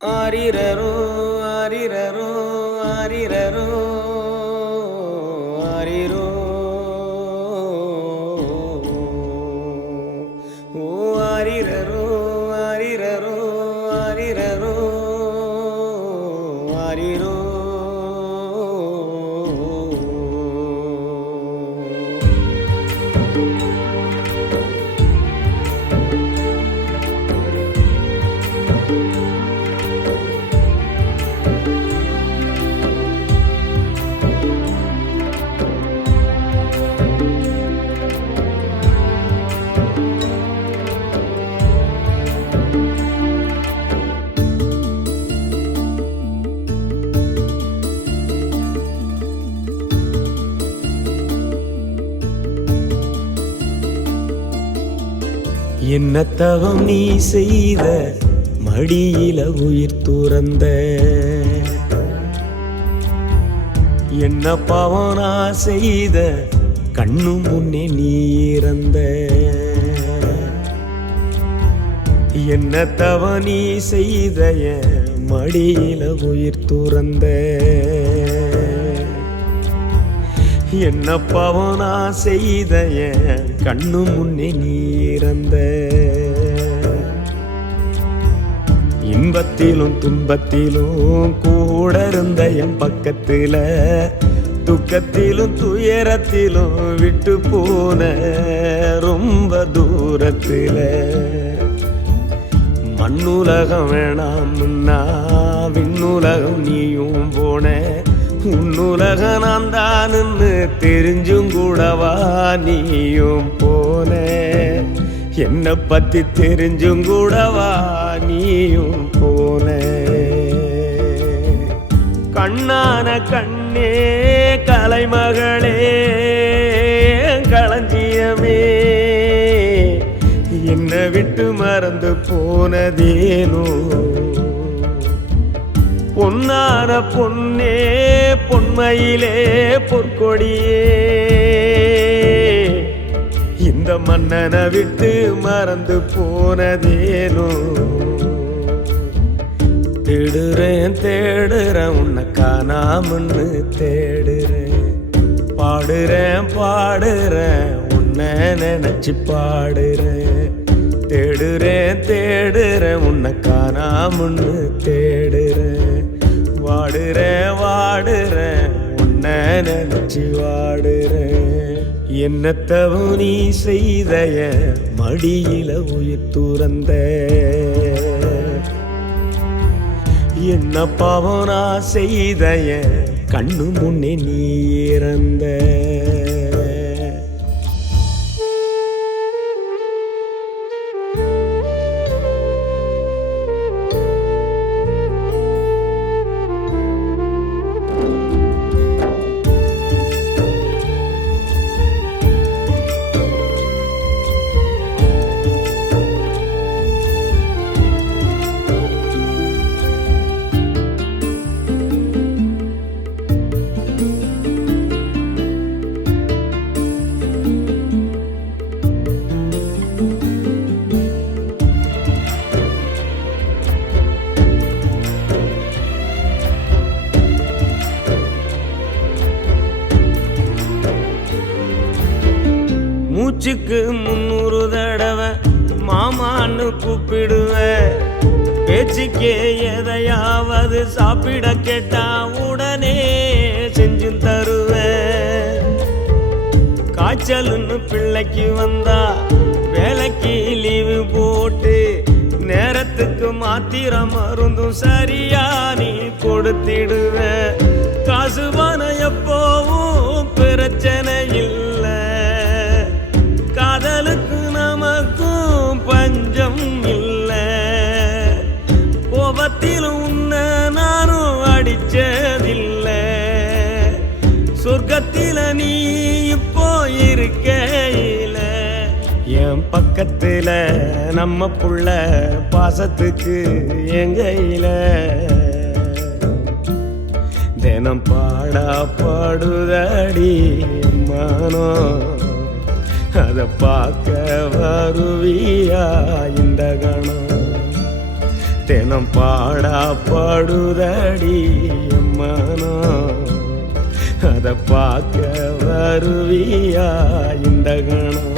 ஆரிரரோ ஆரிரரோ ஆரிர என்ன தவம் நீ செய்த? மடியில உயிர் துறந்த. என்ன பாவம் நான் செய்த? கண்ணு முன்னே நீ இறந்த. என்ன தவ நீ செய்த? மடியில உயிர் துறந்த. என்ன பாவம் நான் செய்த? என் கண்ணு முன்னே நீ இறந்த. இன்பத்திலும் துன்பத்திலும் கூட இருந்த என் பக்கத்துல துக்கத்திலும் துயரத்திலும் விட்டு போன ரொம்ப தூரத்துல. மண்ணுலகம் வேணாம் முன்னா விண்ணுலகம் நீயும் போன. உன்னுலக நான் தானுன்னு நீயும் போன என்னை பத்தி தெரிஞ்சும் கூடவா? நீயும் போன கண்ணான கண்ணே கலைமகளே களஞ்சியமே. என்னை விட்டு மறந்து போனதேனோ? பொன்னான பொன்னே பொன்மையிலே பொற்கொடியே. இந்த மன்னனை விட்டு மறந்து போனதேனோ? தேடுறேன் தேடுறேன் உன்னை காணாமன்னு தேடுறேன். பாடுறேன் பாடுறேன் உன்னை நினைச்சு பாடுறேன். தேடுறேன் தேடுறேன் உன்னை காணாமன்னு தேடுறேன். வாடுறேன் வாடுறேன் உன்னை நினைச்சு வாடுறேன். என்னத்தவோ நீ செய்த மடியில உயிர் துறந்த? என்ன பாவம் நான் செய்த கண்ணு முன்னே நீ இறந்த? கூப்பிடுவேன். பேச்சுக்கே எதையாவது சாப்பிட கேட்டா உடனே செஞ்சு தருவேன். காய்ச்சல்னு பிள்ளைக்கு வந்தா வேலைக்கு லீவு போட்டு நேரத்துக்கு மாத்திர மருந்தும் சரியா நீ கொடுத்திடுவ காசு பணம் எப்போவும் பிரச்சனை பக்கத்துல நம்ம புள்ள பாசத்துக்கு எங்கையில? தினம் பாடா பாடுதடி மானோ? அத பார்க்க வருவியா இந்த கணம் தினம் பாடா பாடுதடி மானோ? அத பார்க்க வருவியா இந்த கணம்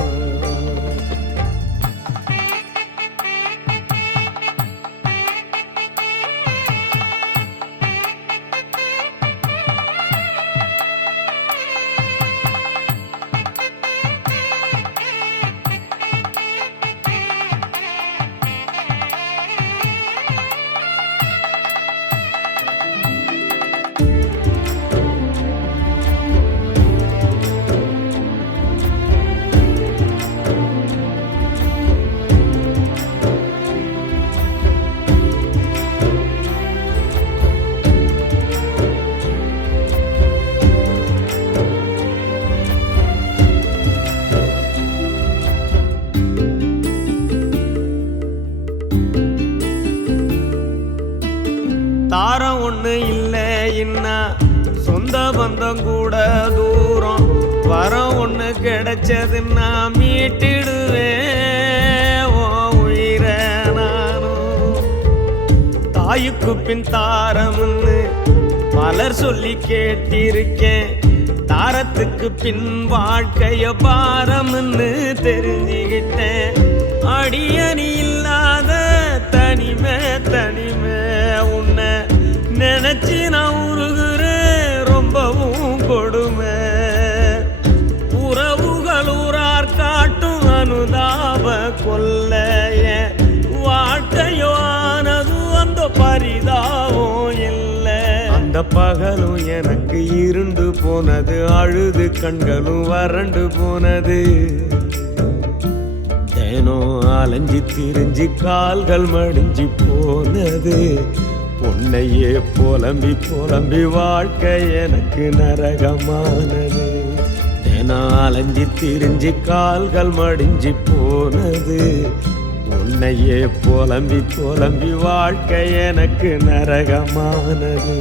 ஒன்று ஒண்ணு இல்லை இன்னா. சொந்த பந்தம் கூட தூரம். வரம் ஒண்ணு கிடைச்சதுன்னா மீட்டிடுவேன். ஓ உயிரை நானும். தாயுக்கு பின் தாரம்னு பலர் சொல்லி கேட்டிருக்கேன். தாரத்துக்கு பின் வாழ்க்கைய பாரம்னு தெரிஞ்சுக்கிட்டேன் அடியணி இல்லாத தனிமை தனி அந்த இல்லை. அந்த பகலும் எனக்கு இருண்டு போனது அழுது கண்களும் வறண்டு போனது. தினம் அலைஞ்சி திரிஞ்சு கால்கள் மடிஞ்சு போனது. உன்னையே புலம்பி புலம்பி வாழ்க்கை எனக்கு நரகமானது. தினம் அலைஞ்சு திரிஞ்சு கால்கள் மடிஞ்சு போனது. உன்னையே புலம்பி புலம்பி வாழ்க்கை எனக்கு நரகமானது.